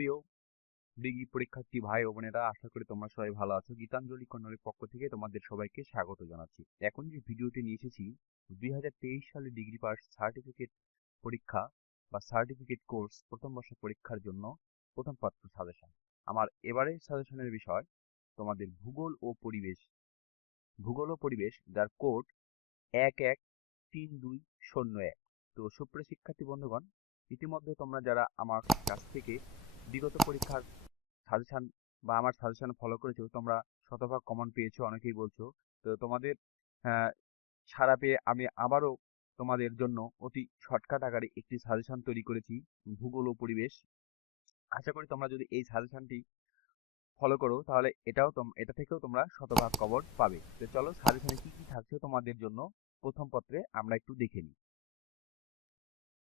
সুপ্রিয় ডিগ্রি পরীক্ষার্থী ভাই ও বোনেরা, আশা করি তোমরা সবাই ভালো আছো। গীতাঞ্জলি কর্নারের পক্ষ থেকে তোমাদের সবাইকে স্বাগত জানাচ্ছি। এখন যে ভিডিওটি নিয়ে এসেছি, দুই হাজার তেইশ সালে ডিগ্রি পাস সার্টিফিকেট পরীক্ষা বা সার্টিফিকেট কোর্স প্রথম বর্ষ পরীক্ষার জন্য প্রথম পাত্র সাজেশন। আমার এবারের সাজেশনের বিষয়, তোমাদের ভূগোল ও পরিবেশ। ভূগোল ও পরিবেশ, যার কোড এক এক তিন দুই শূন্য এক। তো সুপ্রিয় শিক্ষার্থী বন্ধুগণ, ইতিমধ্যে তোমরা যারা আমার কাছ থেকে বিগত পরীক্ষার সাজেশান বা আমার সাজেশান ফলো করেছ, তোমরা শতভাগ কমন পেয়েছ, অনেকেই বলছো। তো তোমাদের সারা পেয়ে আমি আবারও তোমাদের জন্য অতি শর্টকাট আকারে একটি সাজেশান তৈরি করেছি, ভূগোল ও পরিবেশ। আশা করি তোমরা যদি এই সাজেশানটি ফলো করো, তাহলে এটাও এটা থেকেও তোমরা শতভাগ কভার পাবে। তো চলো সাজেশনে কি কি থাকছে তোমাদের জন্য, প্রথম পত্রে আমরা একটু দেখে নিই।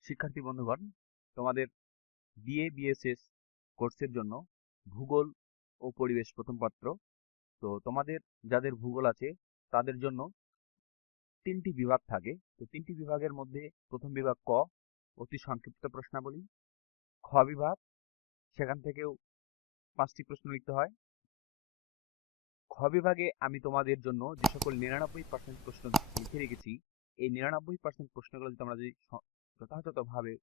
শিক্ষার্থী বন্ধুগণ, তোমাদের বিএ বিএসএস কোর্সের জন্য ভূগোল ও পরিবেশ প্রথম পত্র। তো তোমাদের যাদের ভূগোল আছে, তাদের জন্য তিনটি বিভাগ থাকে। তো তিনটি বিভাগের মধ্যে প্রথম বিভাগ ক, অতি সংক্ষিপ্ত প্রশ্নাবলী। খ বিভাগ, সেখান থেকেও পাঁচটি প্রশ্ন লিখতে হয়। খ বিভাগে আমি তোমাদের জন্য যে সকল নিরানব্বই পার্সেন্ট প্রশ্ন লিখে রেখেছি, এই নিরানব্বই পার্সেন্ট প্রশ্নগুলো তোমরা যদি যথাযথভাবে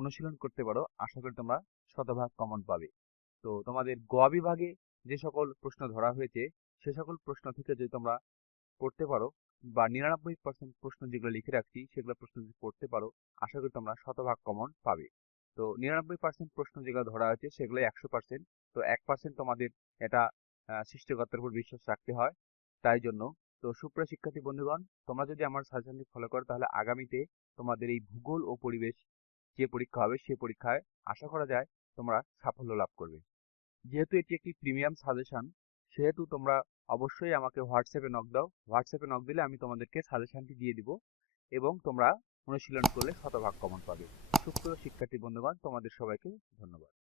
অনুশীলন করতে পারো, আশা করি তোমরা শতভাগ কমন পাবে। তো তোমাদের গ বিভাগে যে সকল প্রশ্ন ধরা হয়েছে, সে সকল প্রশ্ন থেকে যদি তোমরা পড়তে পারো বা নিরানব্বই পার্সেন্ট প্রশ্ন যেগুলো লিখে রাখছি, সেগুলো প্রশ্ন যদি পড়তে পারো, আশা করি তোমরা শতভাগ কমন পাবে। তো নিরানব্বই পার্সেন্ট প্রশ্ন যেগুলো ধরা হয়েছে সেগুলো একশো পার্সেন্ট তো এক পার্সেন্ট তোমাদের এটা সৃষ্টিকর্তার উপর বিশ্বাস রাখতে হয়, তাই জন্য। তো সুপ্রিয় শিক্ষার্থী বন্ধুগণ, তোমরা যদি আমার সাজেশনটি ফলো করো, তাহলে আগামীতে তোমাদের এই ভূগোল ও পরিবেশ যে পরীক্ষা হবে সে পরীক্ষায় আশা করা যায় তোমরা সাফল্য লাভ করবে। যেহেতু এটি একটি প্রিমিয়াম সাজেশন, সেহেতু তোমরা অবশ্যই আমাকে হোয়াটসঅ্যাপে নক দাও। হোয়াটসঅ্যাপে নক দিলে আমি তোমাদেরকে সাজেশনটি দিয়ে দিব এবং তোমরা অনুশীলন করলে শতভাগ কমন পাবে। সুপ্রিয় শিক্ষার্থী বন্ধুগণ, তোমাদের সবাইকে ধন্যবাদ।